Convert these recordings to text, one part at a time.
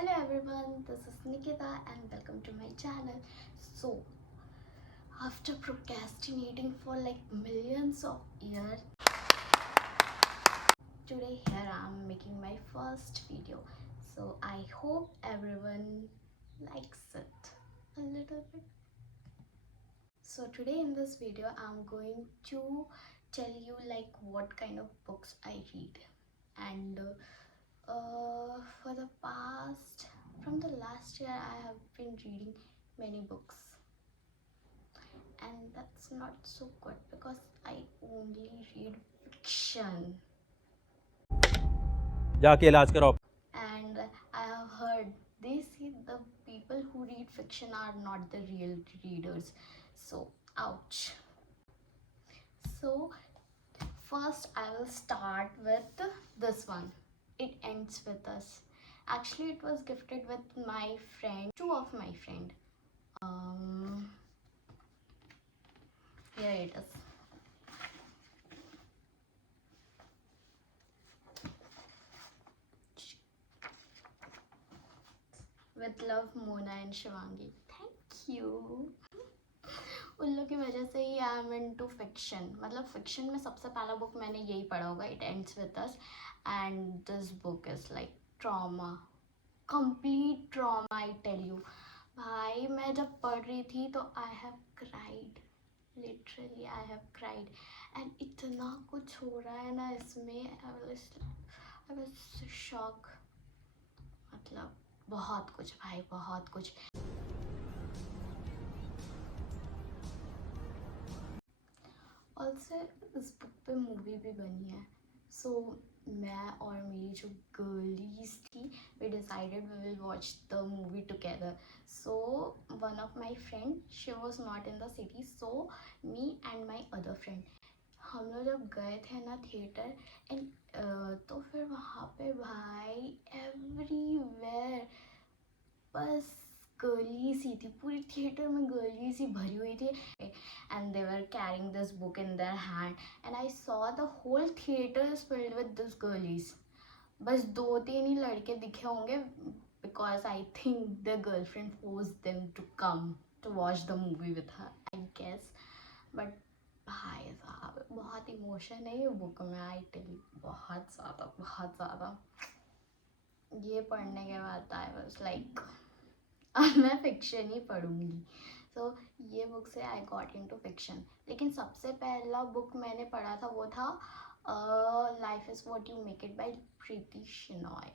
Hello everyone, this is Nikita and welcome to my channel. So, after procrastinating for like millions of years, today here I am making my first video. So, I hope everyone likes it a little bit. So, today in this video, I'm going to tell you like what kind of books I read. And for the past, from the last year, I have been reading many books, and that's not so good because I only read fiction. जाके इलाज कराओ. And I have heard they say the people who read fiction are not the real readers. So, ouch. So, first I will start with this one. It Ends With Us. Actually, it was gifted with my friend, two of my friend. Here it is. With love, Mona and Shivangi. Thank you. उन लोग की वजह से ही I am into fiction. मतलब fiction में सबसे पहला बुक मैंने यही पढ़ा होगा, it ends with us. And this book is like trauma, complete trauma. I tell you भाई, मैं जब पढ़ रही थी तो I have cried, literally I have cried. And इतना कुछ हो रहा है ना इसमें, आई वाज शॉक. मतलब बहुत कुछ भाई, बहुत कुछ. ऑल्सो इस बुक पे मूवी भी बनी है. सो मैं और मेरी जो गर्लीज थी, we decided we will watch the movie together. So one of my friend, she was not in the city, so me and my other friend, हम लोग जब गए थे ना थिएटर, एंड तो फिर वहाँ पे भाई एवरीवेयर बस गर्ली सी थी. पूरी थिएटर में गर्ली सी भरी हुई थी. And they were carrying this book in their hand, and I saw the whole theater is filled with these girlies. बस दो तीन ही लड़के दिखे होंगे, because I think their girlfriend forced them to come to watch the movie with her, I guess. But भाई साहब बहुत emotion है ये बुक में, आई टेल, बहुत ज़्यादा बहुत ज़्यादा. ये पढ़ने के बाद आई वाज लाइक अब मैं फिक्शन ही पढ़ूंगी. सो ये बुक से आई गॉट इनटू फिक्शन. लेकिन सबसे पहला बुक मैंने पढ़ा था वो था life is what you make it by Preeti Shenoy.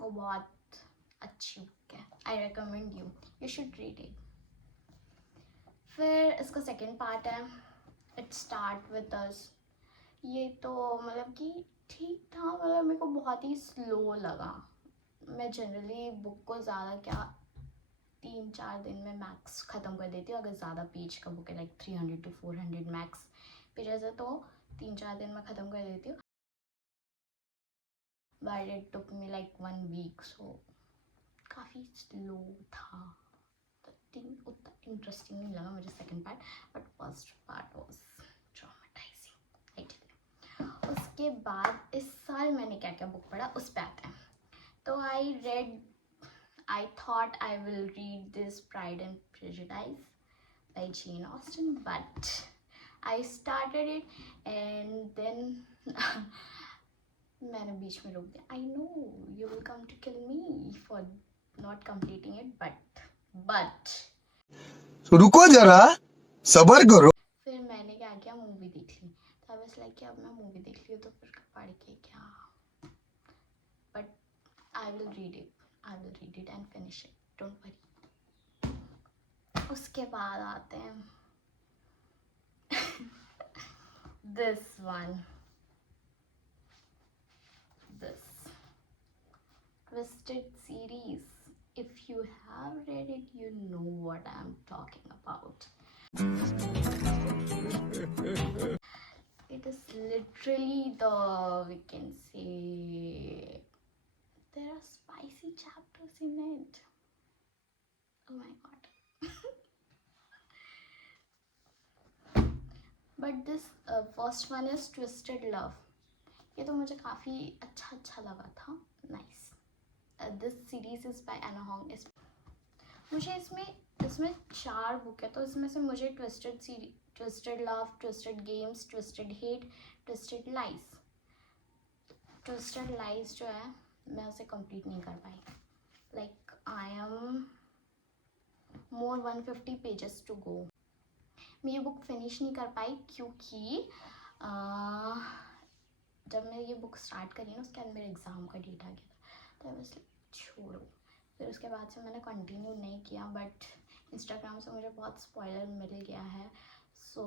वो बहुत अच्छी बुक है. I recommend you should read it. फिर इसका सेकेंड पार्ट है, इट स्टार्ट विद अस. ये तो मतलब कि ठीक था, मतलब मेरे को बहुत ही स्लो लगा. मैं जनरली बुक को ज़्यादा क्या 3-4 दिन में मैक्स ख़त्म कर देती हूँ, अगर ज़्यादा पेज का बुक है, लाइक 300 to 400 मैक्स पेजेस है, तो 3-4 दिन में ख़त्म कर देती हूँ. But it took me like 1 week, so काफ़ी स्लो था. उतना इंटरेस्टिंग नहीं लगा मुझे second part, but first part was traumatising. उसके बाद इस साल मैंने क्या क्या बुक पढ़ा उस पर आते हैं. तो I thought I will read this Pride and Prejudice by Jane Austen, but I started it and then मैंने बीच में रोक दिया. I know you will come to kill me for not completing it, but तो रुको जरा, सबर करो. फिर मैंने क्या किया, मूवी देख ली. तो आई वाज लाइक कि अब मैं मूवी देख ली तो फिर पढ़ के क्या, but I will read it and finish it, don't worry. उसके बाद आते हैं this one, this Twisted series. If you have read it, you know what I'm talking about. It is literally we can say, there are spicy chapters in it. Oh my god. But this first one is Twisted Love. ये तो मुझे काफ़ी अच्छा लगा था. Nice. This series is by Ana Huang. मुझे इसमें 4 book है, तो इसमें से मुझे twisted love, twisted games, twisted hate, twisted lies. Twisted lies जो है मैं उसे कंप्लीट नहीं कर पाई. Like I am more 150 pages to go. मैं ये बुक फिनिश नहीं कर पाई क्योंकि जब मैं ये बुक स्टार्ट करी ना उसके बाद मेरे एग्ज़ाम का डेट आ गया था, तो बस छोड़ो. फिर उसके बाद से मैंने कंटिन्यू नहीं किया, बट इंस्टाग्राम से मुझे बहुत स्पॉइलर मिल गया है, सो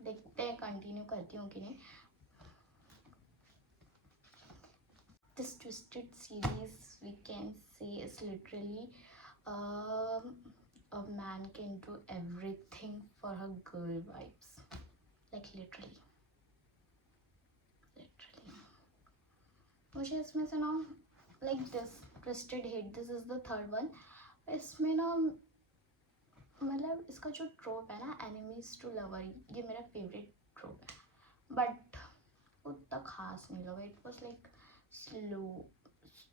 देखते हैं कंटिन्यू करती हूँ कि नहीं. This twisted series we can say is literally a man can do everything for her girl vibes, like literally. मुझे इसमें से ना like this twisted hate, this is the third one. इसमें ना मतलब इसका जो ट्रोप है ना enemies to lover, ये मेरा फेवरेट ट्रोप है, बट उतना खास नहीं लगा. It was like slow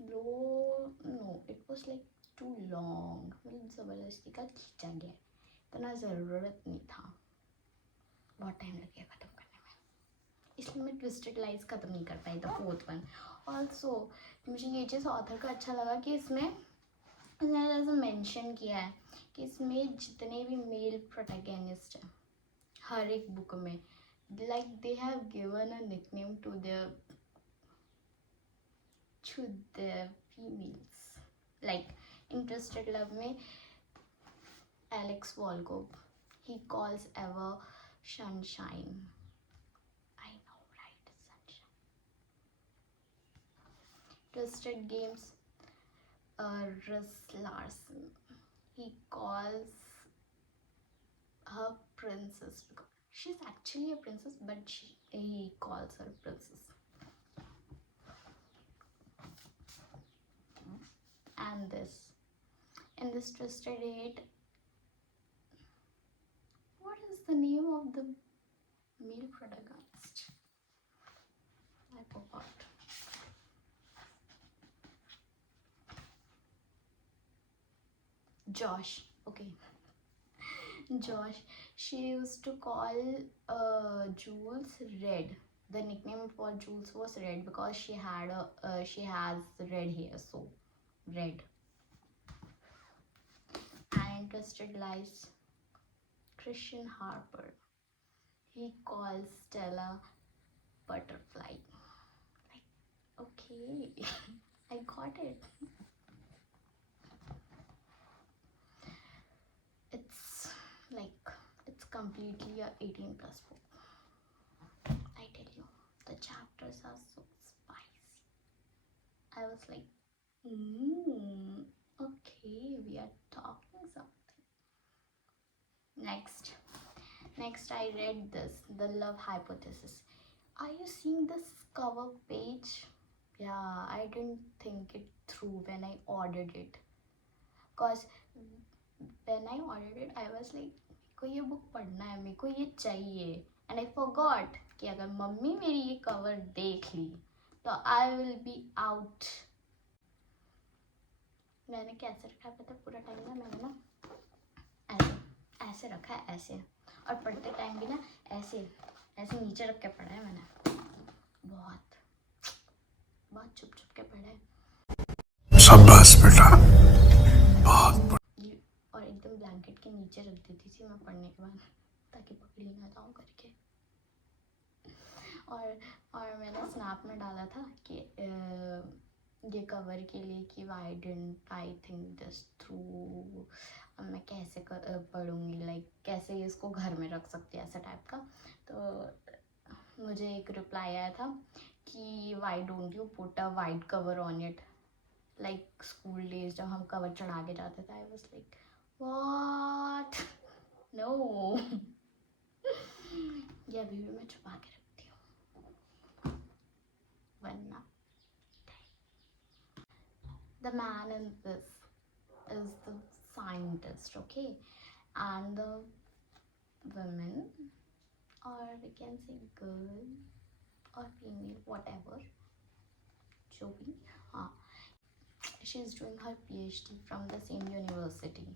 no, it was like too long. मतलब ज़बरदस्ती का खींचा गया है, इतना ज़रूरत नहीं था, बहुत टाइम लग गया ख़त्म करने में, इसलिए मैं ट्विस्टेड लाइज ख़त्म नहीं कर पाई द 4th वन. ऑल्सो मुझे ये चीज़ ऑथर का अच्छा लगा कि इसमें जैसे मेंशन किया है कि इसमें जितने भी मेल प्रोटैगनिस्ट हैं हर एक बुक में, like they have given a nickname to their females. Like in Twisted Love में Alex Volkov, he calls Eva Sunshine. I know, right? Sunshine. Twisted Games, Russ Larson, he calls her princess. She's actually a princess, but he calls her princess. And in this Twisted Hate, what is the name of the male protagonist? I forgot. Josh. Okay. Josh. She used to call Jules Red. The nickname for Jules was Red because she has red hair, so Red. And Twisted Lies, Christian Harper, he calls Stella Butterfly. Like, okay, I got it. It's completely a 18+ book. I tell you, the chapters are so spicy. I was like, okay, we are talking something. Next I read this, The Love Hypothesis. Are you seeing this cover page? Yeah, I didn't think it through when I ordered it. Cause when I ordered it, I was like, मेरे को ये book पढ़ना है, मेरे को ये चाहिए. And I forgot कि अगर मम्मी मेरी ये कवर देख ली तो I will be out. मैंने कैसे रखा है पता है? पूरा टाइम ना मैंने ना ऐसे रखा है, ऐसे, और पढ़ते टाइम भी ना ऐसे नीचे रख के पढ़ा है मैंने. बहुत चुप के पढ़ा है. शाबाश बेटा, बहुत. और एकदम ब्लैंकेट के नीचे रख देती थी मैं पढ़ने के बाद, ताकि पकड़ी ना जाऊँ करके. और मैंने स्नैप में डाला था कि ये कवर के लिए कि Y didn't I think this through, मैं कैसे पढ़ूँगी, लाइक कैसे इसको घर में रख सकती है, ऐसा टाइप का. तो मुझे एक रिप्लाई आया था कि why don't you put a white cover on it, like school days जब हम कवर चढ़ा के जाते थे. I was like what, no. ये अभी भी मैं छुपा के रखती हूँ वरना. The man in this is the scientist, okay, and the women, or we can say girl or female, whatever, जो भी, हाँ, she's doing her PhD from the same university.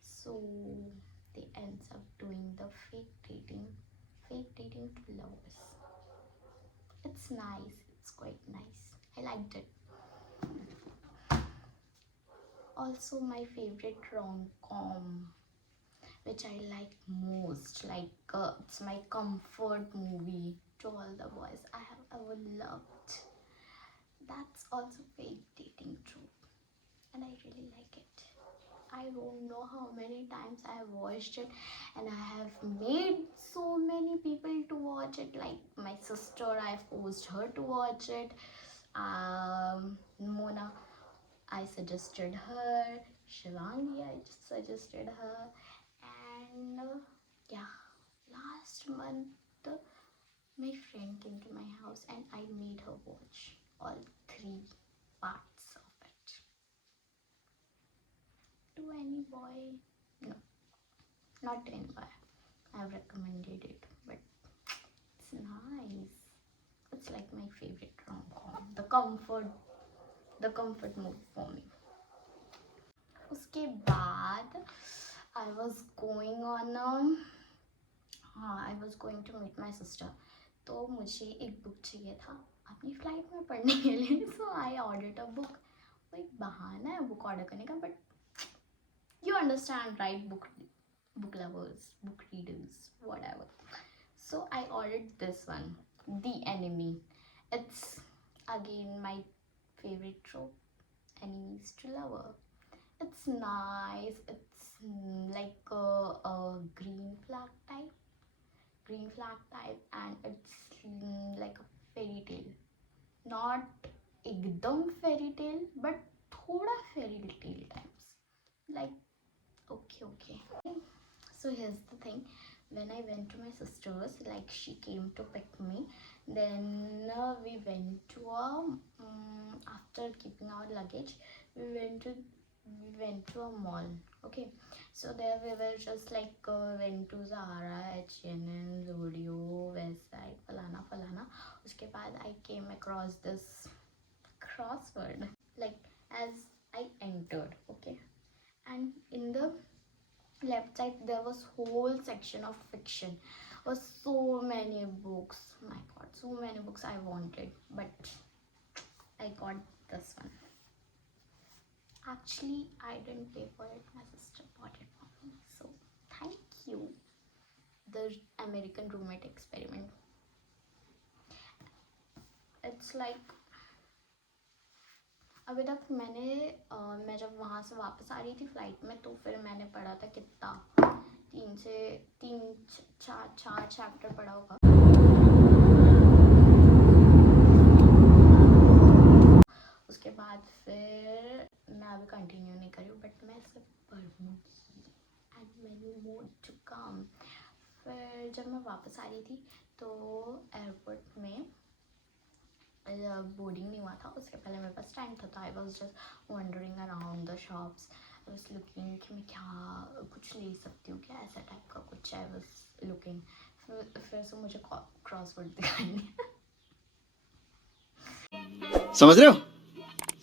So they ends up doing the fake dating to lovers. It's nice, it's quite nice. I liked it. Also, my favorite rom-com, which I like most, like it's my comfort movie to all the boys I have ever loved. That's also fake dating trope, and I really like it. I don't know how many times I have watched it, and I have made so many people to watch it. Like my sister, I forced her to watch it. Mona, I suggested her. Shivangi, I just suggested her. And yeah, last month my friend came to my house and I made her watch all 3 parts of it. To any boy? No, not to any boy. I've recommended it, but it's nice. It's like my favorite rom-com. The comfort movie for me. उसके बाद I was going on I was going to meet my sister. तो मुझे एक book चाहिए था अपनी flight में पढ़ने के लिए. So I ordered a book. वो एक बहाना है बुक ऑर्डर करने का, but you understand, right? Book lovers, book readers, whatever. So I ordered this one, The Enemy. It's again my favorite trope, enemies to lover. It's nice. It's like a green flag type, and it's like a fairy tale. Not एकदम fairy tale, but थोड़ा fairy tale types. Like, okay. So here's the thing. When I went to my sister's, like she came to pick me, then we went to after keeping our luggage, we went to a mall. Okay, so there we were just like went to Zara, H&M, Zudio, Westside, falana. Uske baad I came across this crossword, like as I entered. Okay, and in the left side there was whole section of fiction. Was so many books. My god, so many books I wanted, but I got this one. Actually, I didn't pay for it. My sister bought it for me. So thank you. The American Roommate Experiment. It's like अभी तक मैं जब वहाँ से वापस आ रही थी flight में, तो फिर मैंने पढ़ा था कितना 4 चैप्टर पढ़ा होगा. उसके बाद फिर मैं अभी कंटिन्यू नहीं करी हूँ, बट मैं इसे पढ़ूँगी and many more to come. फिर जब मैं वापस आ रही थी तो एयरपोर्ट में बोर्डिंग नहीं हुआ था. उसके पहले मेरे पास टाइम था, तो I was just wondering around the shops. I was looking कि मैं क्या कुछ ले सकती हूँ क्या, ऐसा टाइप का कुछ. I was looking. फिर से मुझे क्रॉसवर्ड दिखाई. समझ रहे हो.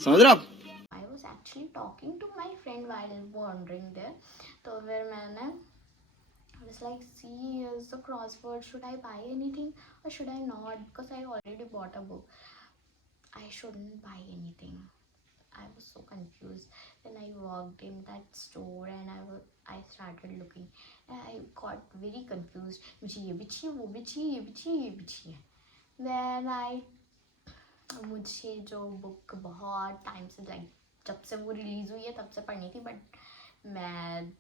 I was actually talking to my friend while wandering there. तो फिर मैंने I was like, see, here's the crossword. Should I buy anything or should I not? Because I already bought a book. I shouldn't buy anything. I was so confused. Then I walked in that store and I started looking. And I got very confused. मुझे ये भी चाहिए, वो भी चाहिए, ये भी चाहिए, ये भी चाहिए. Then मुझे जो बुक बहुत टाइम से, लाइक जब से वो रिलीज़ हुई है तब से पढ़नी थी, बट मैं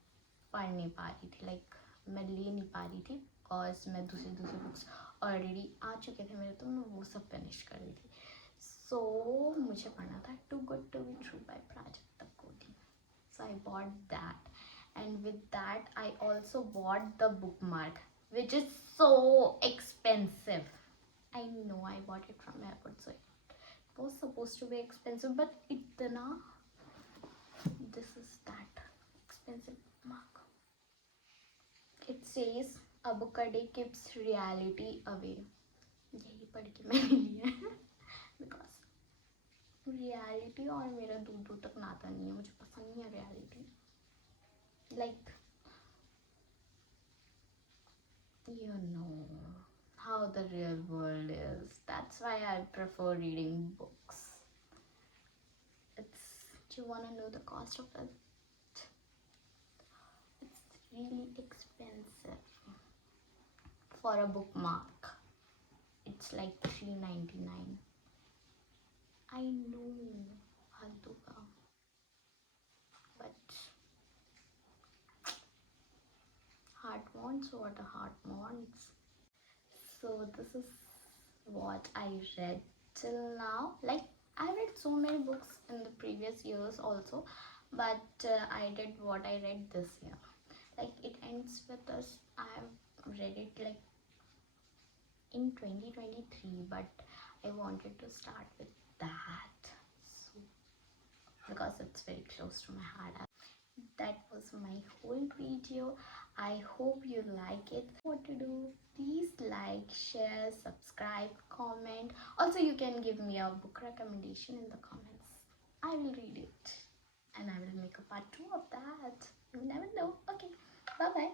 पढ़ नहीं पा रही थी. लाइक मैं ले नहीं पा रही थी बिकॉज मैं दूसरी बुक्स ऑलरेडी आ चुके थे मेरे, तो मैं वो सब फिनिश कर रही थी. सो मुझे पढ़ना था too good to be true by Prajakta Koli. So I bought that, and with that I also bought the bookmark, which is so expensive. I know I bought it from airport, so it was supposed to be expensive, but itna, this is that expensive mark. It says a book a day keeps reality away. यही पढ़ के मैंने लिया because reality और मेरा दूर दूर तक नाता नहीं है, मुझे पसंद नहीं है reality. Like, you know how the real world is. That's why I prefer reading books. It's, you want to know the cost of it? It's really expensive. For a bookmark, it's like $3.99. I know, Haltuka, but heart wants what a heart wants. So this is what I read till now. Like, I read so many books in the previous years also, but I did what I read this year. Like, it ends with us. I have read it like in 2023, but I wanted to start with that, so because it's very close to my heart. That was my whole video. I hope you like it. What to do? Please like, share, subscribe, comment. Also, you can give me a book recommendation in the comments. I will read it and I will make a part 2 of that. You never know. Okay, bye bye.